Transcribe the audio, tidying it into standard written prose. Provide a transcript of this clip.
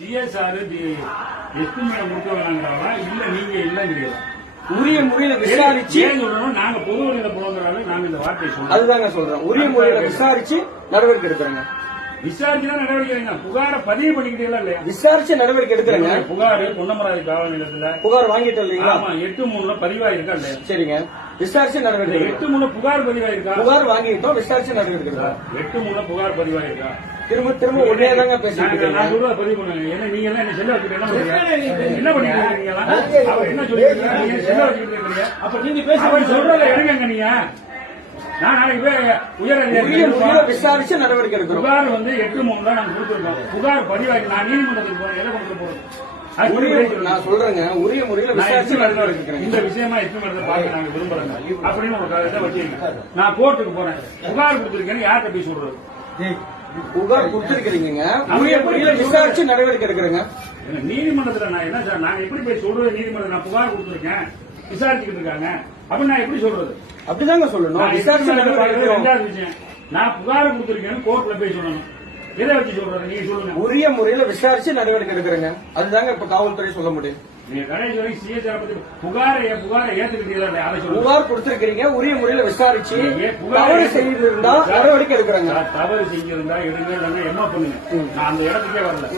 CSR estimate கொடுக்க வேணாங்கிறாங்களா இல்ல நீங்க இல்லங்கிறீங்களா? உரிய முறையில விசாரிச்சு நாங்க பொது வழியில போங்கிறாலும் நாங்க இந்த வார்த்தையை சொல்றோம். அதுதாங்க சொல்றோம். உரிய முறையில விசாரிச்சு நடவடிக்கை எடுக்கிறேங்க. விசாரிச்சுதான் நடவடிக்கை. புகார பதிவு பண்ணிக்கிட்டீங்களா இல்லையா? விசாரிச்சு நடவடிக்கை எடுக்கிறேங்க. புகார் பொன்னமராதி காவல் நிலையத்துல புகார் வாங்கிட்டு இல்லைங்களா? 8/3 பதிவாயிருக்கா இல்லையா? சரிங்க, விசாரிச்சு நடவடிக்கை. 8/3 புகார் பதிவாயிருக்கா? புகார் வாங்கிட்டோம், விசாரிச்சு நடவடிக்கை எடுக்கிறோம். 8/3 புகார் பதிவாயிருக்கா? திரும்ப ஒன்னே தாங்க பேசிட்டு நான் சொல்றத பதிவு பண்ணுங்க. ஏன்னா நீங்க எல்லாம் என்ன செல்ல வச்சுட்டு என்ன பண்றீங்க? என்ன பண்ணிட்டு இருக்கீங்களா? அவர் என்ன சொல்லிட்டு நீங்க செல்ல வச்சுட்டு இருக்கீங்க? அப்ப நீங்க பேச சொல்றத எடுங்க. நீங்க நான் நாளைக்கு போய் உயர் விசாரிச்சு நடவடிக்கை எடுக்கிறோம். புகார் 8/3 நாங்க கொடுத்துருக்கோம். புகார் பதிவாகி நான் நீதிமன்றத்துக்கு போறேன். எதை கொண்டு போறோம்? நான் சொல்றேங்க, உரிய முறையில விசாரிச்சு நடவடிக்கை. இந்த விஷயமா எஸ்டிமேட் பார்க்க நாங்க விரும்புறோங்க அப்படின்னு ஒரு இதை வச்சுக்கோங்க. நான் கோர்ட்டுக்கு போறேன், புகார் கொடுத்துருக்கேன்னு யார்கிட்ட போய் சொல்றது? புகார் கொடுத்திருக்கீங்க, உரிய முறையில விசாரிச்சு நடவடிக்கை எடுக்கிறேங்க. நீதிமன்றத்துல நான் என்ன சார் நாங்க எப்படி போய் சொல்றது? நீதிமன்றம் நான் புகார் கொடுத்துருக்கேன், விசாரிச்சுக்கிட்டு இருக்காங்க அப்படின்னு நான் எப்படி சொல்றது? அப்படிதாங்க சொல்லணும். விசாரிச்சு நடவடிக்கை. ரெண்டாவது விஷயம், நான் புகார் கொடுத்திருக்கேன்னு கோர்ட்ல போய் சொல்லணும். எதை வச்சு சொல்றது? நீங்க சொல்லுங்க. உரிய முறையில விசாரிச்சு நடவடிக்கை எடுக்கிறேங்க. அதுதாங்க இப்ப காவல்துறை சொல்ல முடியும். நீங்க கடைசி வரைக்கும் சிஎஸ்ஆர் பத்தி புகாரை ஏத்துக்கிட்டீங்களா? அதை சொல்லுங்க. புகார் கொடுத்திருக்கீங்க, உரிய முறையில விசாரிச்சு தவறு செய்திருந்தா நடவடிக்கை எடுக்கிறாங்க. தவறு செஞ்சிருந்தா எடுங்க, இல்லைன்னா என்ன பண்ணுங்க. நான் அந்த இடத்துக்கே வரல.